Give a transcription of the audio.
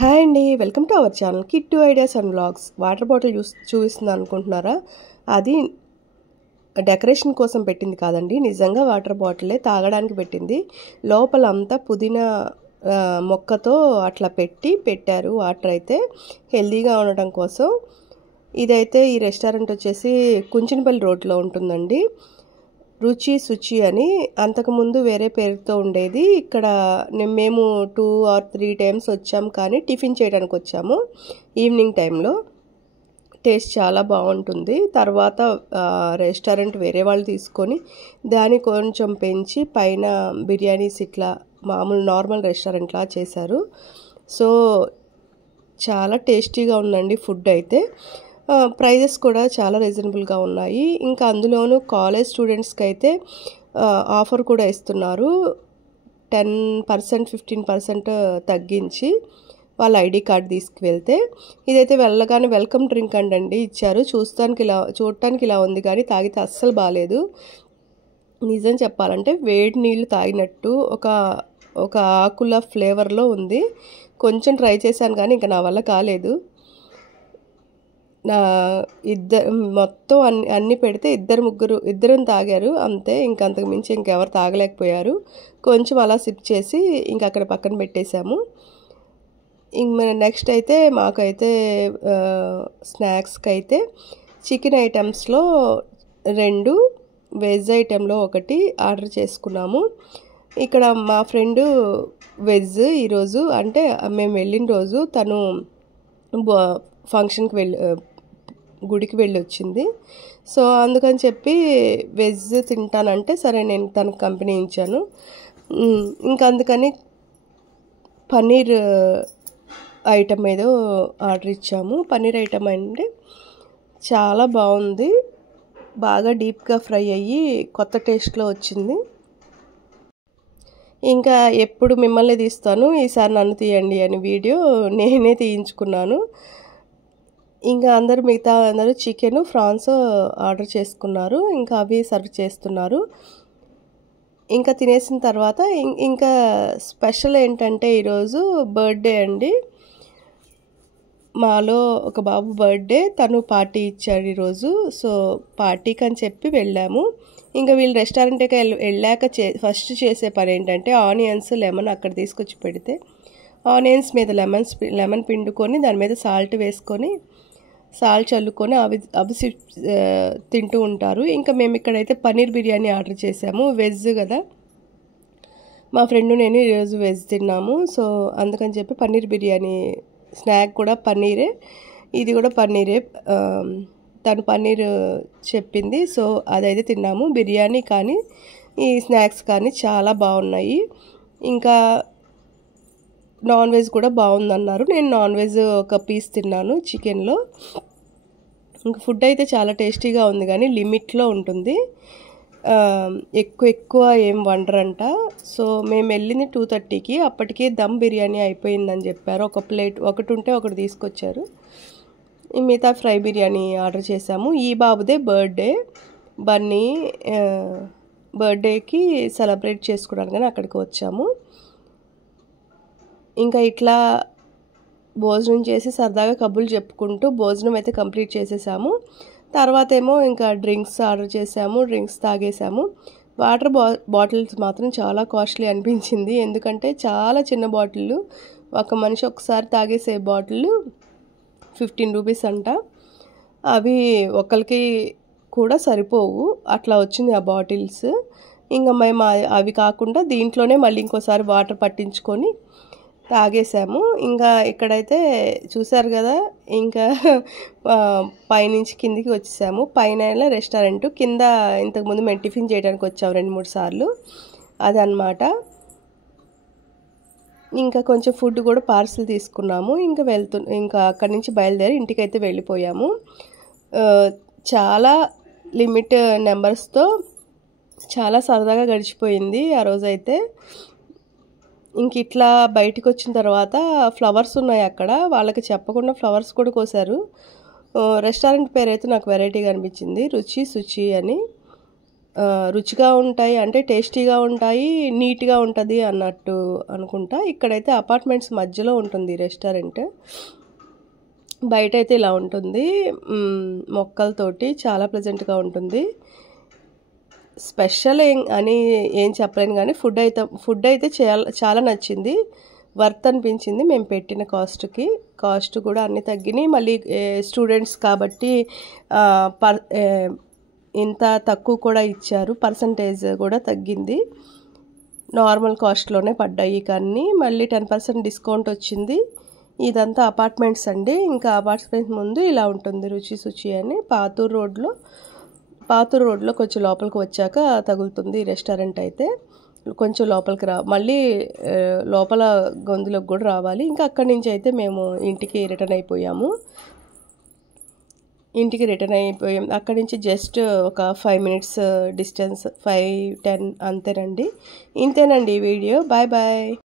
Hi అండి, welcome to our channel Kittu ideas and vlogs. Water bottle చూపిస్తుంది అనుకుంటున్నారా? అది డెకరేషన్ కోసం పెట్టింది కాదండి, నిజంగా వాటర్ బాటిలే, తాగడానికి పెట్టింది. లోపల అంతా పుదీనా మొక్కతో అట్లా పెట్టారు. వాటర్ అయితే హెల్దీగా ఉండటం కోసం. ఇదైతే ఈ రెస్టారెంట్ వచ్చేసి కుంచినపల్లి రోడ్లో ఉంటుందండి. రుచి శుచి అని. అంతకుముందు వేరే పేరుతో ఉండేది. ఇక్కడ మేము 2 or 3 టైమ్స్ వచ్చాము, కానీ టిఫిన్ చేయడానికి వచ్చాము ఈవినింగ్ టైంలో. టేస్ట్ చాలా బాగుంటుంది. తర్వాత రెస్టారెంట్ వేరే వాళ్ళు తీసుకొని దాన్ని కొంచెం పెంచి పైన బిర్యానీస్ ఇట్లా మామూలు నార్మల్ రెస్టారెంట్లా చేశారు. సో చాలా టేస్టీగా ఉందండి ఫుడ్ అయితే. ప్రైజెస్ కూడా చాలా రీజనబుల్గా ఉన్నాయి. ఇంకా అందులోనూ కాలేజ్ స్టూడెంట్స్కి అయితే ఆఫర్ కూడా ఇస్తున్నారు. 10% 15% తగ్గించి వాళ్ళ ఐడి కార్డ్ తీసుకువెళ్తే. ఇదైతే వెళ్ళగానే వెల్కమ్ డ్రింక్ అండి ఇచ్చారు. చూడటానికి ఇలా ఉంది, కానీ తాగితే అస్సలు బాగాలేదు. నిజం చెప్పాలంటే వేడి నీళ్ళు తాగినట్టు ఒక ఆకుల ఫ్లేవర్లో ఉంది. కొంచెం ట్రై చేశాను, కానీ ఇంకా నా వల్ల కాలేదు. మొత్తం అన్ని పెడితే ఇద్దరం తాగారు అంతే. ఇంకంతకు మించి ఇంకెవరు తాగలేకపోయారు. కొంచెం అలా సిప్ చేసి ఇంక అక్కడ పక్కన పెట్టేశాము. నెక్స్ట్ అయితే మాకైతే స్నాక్స్కి అయితే చికెన్ ఐటమ్స్లో 2, వెజ్ ఐటెంలో 1 ఆర్డర్ చేసుకున్నాము. ఇక్కడ మా ఫ్రెండు వెజ్ ఈరోజు, అంటే మేము వెళ్ళిన రోజు తను ఫంక్షన్కి గుడికి వెళ్ళి వచ్చింది. సో అందుకని చెప్పి వెజ్ తింటానంటే సరే నేను తనకు కంపెనీ ఇచ్చాను. ఇంకా అందుకని పన్నీర్ ఐటమ్ ఏదో ఆర్డర్ ఇచ్చాము. పన్నీర్ ఐటమ్ అంటే చాలా బాగుంది. బాగా డీప్గా ఫ్రై అయ్యి కొత్త టేస్ట్లో వచ్చింది. ఇంకా ఎప్పుడు మిమ్మల్ని తీస్తాను, ఈసారి నన్ను తీయండి అని వీడియో నేనే తీయించుకున్నాను. ఇంకా మిగతా అందరూ చికెన్ ఫ్రాన్స్ ఆర్డర్ చేసుకున్నారు. ఇంకా అవి సర్వ్ చేస్తున్నారు. ఇంకా తినేసిన తర్వాత ఇంకా స్పెషల్ ఏంటంటే ఈరోజు బర్త్డే అండి. మాలో ఒక బాబు బర్త్డే, తను పార్టీ ఇచ్చాడు ఈరోజు. సో పార్టీకి అని చెప్పి వెళ్ళాము. ఇంకా వీళ్ళు రెస్టారెంట్కి వెళ్ళాక ఫస్ట్ చేసే పని ఏంటంటే ఆనియన్స్, లెమన్ అక్కడ తీసుకొచ్చి పెడితే ఆనియన్స్ మీద లెమన్ పిండుకొని దాని మీద సాల్ట్ వేసుకొని చల్లుకొని అవి తింటూ ఉంటారు. ఇంకా మేము ఇక్కడైతే పన్నీర్ బిర్యానీ ఆర్డర్ చేసాము. వెజ్ కదా, మా ఫ్రెండ్ నేను ఈరోజు వెజ్ తిన్నాము. సో అందుకని చెప్పి పన్నీర్ బిర్యానీ, స్నాక్ కూడా పన్నీరే, ఇది కూడా పన్నీరే. తను పన్నీర్ చెప్పింది, సో అదైతే తిన్నాము. బిర్యానీ కానీ ఈ స్నాక్స్ కానీ చాలా బాగున్నాయి. ఇంకా నాన్ వెజ్ కూడా బాగుందన్నారు. నేను నాన్ వెజ్ ఒక పీస్ తిన్నాను చికెన్లో. ఇంకా ఫుడ్ అయితే చాలా టేస్టీగా ఉంది, కానీ లిమిట్లో ఉంటుంది. ఎక్కువ ఏం వండరంట. సో మేము వెళ్ళింది 2:30కి. అప్పటికే దమ్ బిర్యానీ అయిపోయిందని చెప్పారు. ఒక ప్లేట్ ఒకటి ఉంటే ఒకటి తీసుకొచ్చారు. మిగతా ఫ్రై బిర్యానీ ఆర్డర్ చేసాము. ఈ బాబుదే బర్త్డే, బన్నీ బర్త్డేకి సెలబ్రేట్ చేసుకోవడానికి అక్కడికి వచ్చాము. ఇంకా ఇట్లా భోజనం చేసి సరదాగా కబుర్లు చెప్పుకుంటూ భోజనం అయితే కంప్లీట్ చేసేసాము. తర్వాత ఏమో ఇంకా డ్రింక్స్ ఆర్డర్ చేసాము, డ్రింక్స్ తాగేసాము. వాటర్ బాటిల్స్ మాత్రం చాలా కాస్ట్లీ అనిపించింది. ఎందుకంటే చాలా చిన్న బాటిల్, ఒక మనిషి ఒకసారి తాగేసే బాటిల్ 15 రూపీస్ అంట. అవి ఒకరికి కూడా సరిపోవు, అట్లా వచ్చింది ఆ బాటిల్స్. ఇంకా మేము అవి కాకుండా దీంట్లోనే మళ్ళీ ఇంకోసారి వాటర్ పట్టించుకొని తాగేసాము. ఇంకా ఇక్కడైతే చూసారు కదా, ఇంకా పైనుంచి కిందికి వచ్చేసాము. పైన రెస్టారెంట్, కింద ఇంతకుముందు మేము టిఫిన్ చేయడానికి వచ్చాము 2-3 సార్లు, అదనమాట. ఇంకా కొంచెం ఫుడ్ కూడా పార్సిల్ తీసుకున్నాము. ఇంకా అక్కడి నుంచి బయలుదేరి ఇంటికైతే వెళ్ళిపోయాము. చాలా లిమిట్ నెంబర్స్తో చాలా సరదాగా గడిచిపోయింది ఆ రోజైతే. ఇంక ఇట్లా బయటికి వచ్చిన తర్వాత ఫ్లవర్స్ ఉన్నాయి అక్కడ, వాళ్ళకి చెప్పకుండా ఫ్లవర్స్ కూడా కోసారు. రెస్టారెంట్ పేరు అయితే నాకు వెరైటీగా అనిపించింది, రుచి శుచి అని. రుచిగా ఉంటాయి, అంటే టేస్టీగా ఉంటాయి, నీట్గా ఉంటుంది అన్నట్టు అనుకుంటా. ఇక్కడైతే అపార్ట్మెంట్స్ మధ్యలో ఉంటుంది ఈ రెస్టారెంట్. బయట అయితే ఇలా ఉంటుంది, మొక్కలతోటి చాలా ప్లెజెంట్గా ఉంటుంది. స్పెషల్ ఏం చెప్పలేను కానీ ఫుడ్ అయితే చాలా నచ్చింది, వర్త్ అనిపించింది మేము పెట్టిన కాస్ట్ కూడా అన్నీ తగ్గినాయి. మళ్ళీ స్టూడెంట్స్ కాబట్టి ఇంత తక్కువ కూడా ఇచ్చారు, పర్సంటేజ్ కూడా తగ్గింది. నార్మల్ కాస్ట్లోనే పడ్డాయి కానీ మళ్ళీ 10% డిస్కౌంట్ వచ్చింది. ఇదంతా అపార్ట్మెంట్స్ అండి. ఇంకా అపార్ట్మెంట్స్ ముందు ఇలా ఉంటుంది రుచి శుచి అని. పాతూరు రోడ్లో కొంచెం లోపలికి వచ్చాక తగులుతుంది ఈ రెస్టారెంట్ అయితే. కొంచెం లోపలికి మళ్ళీ లోపల గొంతులోకి కూడా రావాలి. ఇంకా అక్కడి నుంచి అయితే మేము ఇంటికి రిటర్న్ అయిపోయాం. అక్కడి నుంచి జస్ట్ ఒక 5 minutes డిస్టెన్స్, 5-10 అంతేనండి. ఇంతేనండి ఈ వీడియో. Bye bye.